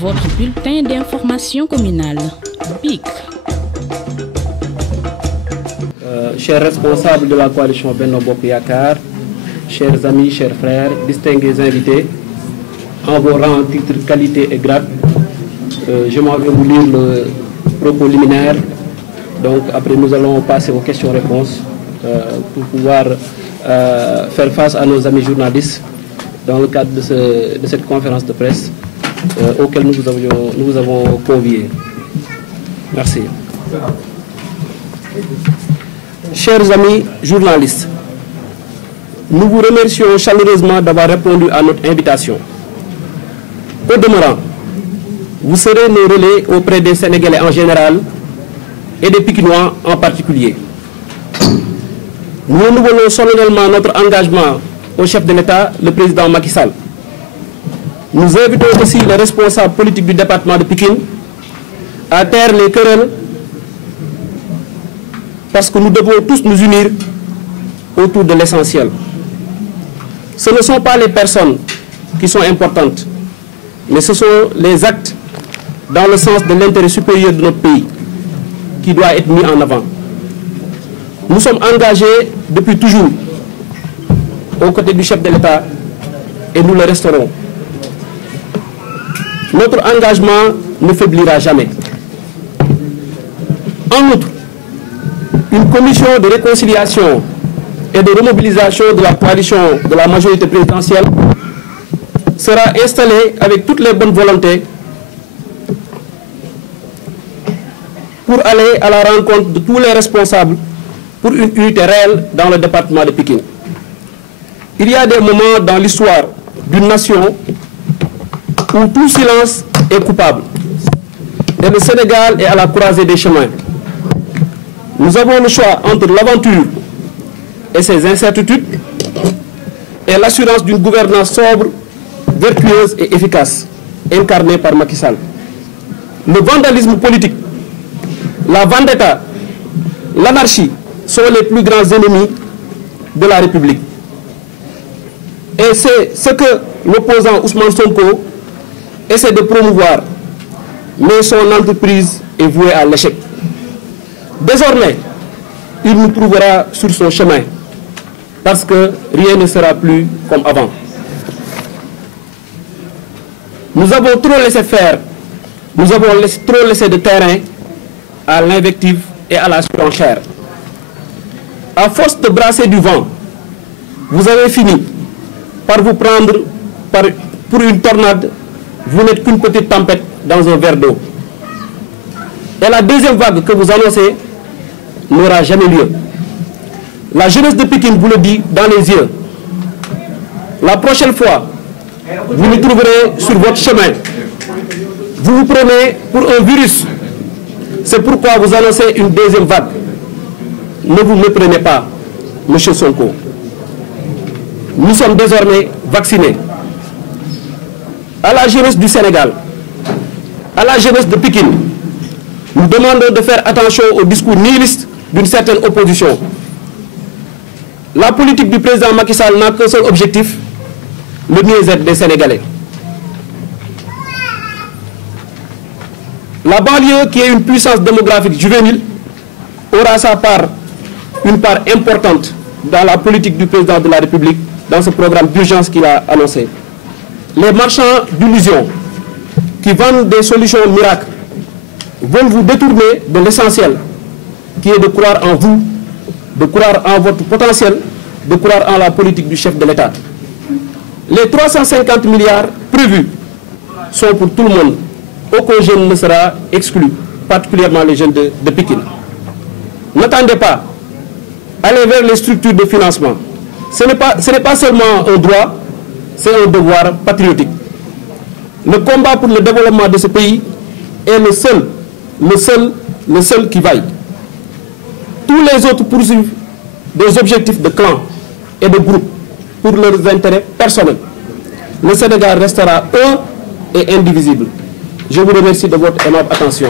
Votre bulletin d'information communale, BIC. Chers responsables de la coalition Benno Bokk Yakaar, chers amis, chers frères, distingués invités, en vos rangs, titres, qualités et grades, je m'en vais vous lire le propos liminaire. Donc après nous allons passer aux questions-réponses pour pouvoir faire face à nos amis journalistes dans le cadre de cette conférence de presse auquel nous vous avons conviés. Merci. Chers amis journalistes, nous vous remercions chaleureusement d'avoir répondu à notre invitation. Au demeurant, vous serez nos relais auprès des Sénégalais en général et des Pikinois en particulier. Nous renouvelons solennellement notre engagement au chef de l'État, le président Macky Sall. Nous invitons aussi les responsables politiques du département de Pikine à taire les querelles parce que nous devons tous nous unir autour de l'essentiel. Ce ne sont pas les personnes qui sont importantes, mais ce sont les actes dans le sens de l'intérêt supérieur de notre pays qui doit être mis en avant. Nous sommes engagés depuis toujours aux côtés du chef de l'État et nous le resterons. Notre engagement ne faiblira jamais. En outre, une commission de réconciliation et de remobilisation de la coalition de la majorité présidentielle sera installée avec toutes les bonnes volontés pour aller à la rencontre de tous les responsables pour une unité réelle dans le département de Pikine. Il y a des moments dans l'histoire d'une nation où tout silence est coupable. Et le Sénégal est à la croisée des chemins. Nous avons le choix entre l'aventure et ses incertitudes et l'assurance d'une gouvernance sobre, vertueuse et efficace, incarnée par Macky Sall. Le vandalisme politique, la vendetta, l'anarchie sont les plus grands ennemis de la République. Et c'est ce que l'opposant Ousmane Sonko essaie de promouvoir, mais son entreprise est vouée à l'échec. Désormais, il nous trouvera sur son chemin, parce que rien ne sera plus comme avant. Nous avons trop laissé faire, nous avons trop laissé de terrain à l'invective et à la surenchère. À force de brasser du vent, vous avez fini par vous prendre pour une tornade. Vous n'êtes qu'une petite tempête dans un verre d'eau. Et la deuxième vague que vous annoncez n'aura jamais lieu. La jeunesse de Pikine vous le dit dans les yeux. La prochaine fois, vous nous trouverez sur votre chemin. Vous vous prenez pour un virus. C'est pourquoi vous annoncez une deuxième vague. Ne vous méprenez pas, M. Sonko. Nous sommes désormais vaccinés. À la jeunesse du Sénégal, à la jeunesse de Pikine, nous demandons de faire attention au discours nihiliste d'une certaine opposition. La politique du président Macky Sall n'a qu'un seul objectif, le mieux-être des Sénégalais. La banlieue, qui est une puissance démographique juvénile, aura une part importante dans la politique du président de la République, dans ce programme d'urgence qu'il a annoncé. Les marchands d'illusions qui vendent des solutions miracles vont vous détourner de l'essentiel, qui est de croire en vous, de croire en votre potentiel, de croire en la politique du chef de l'État. Les 350 milliards prévus sont pour tout le monde. Aucun jeune ne sera exclu, particulièrement les jeunes de Pikine. N'attendez pas, allez vers les structures de financement. Ce n'est pas seulement un droit, c'est un devoir patriotique. Le combat pour le développement de ce pays est le seul qui vaille. Tous les autres poursuivent des objectifs de clan et de groupe pour leurs intérêts personnels. Le Sénégal restera un et indivisible. Je vous remercie de votre aimable attention.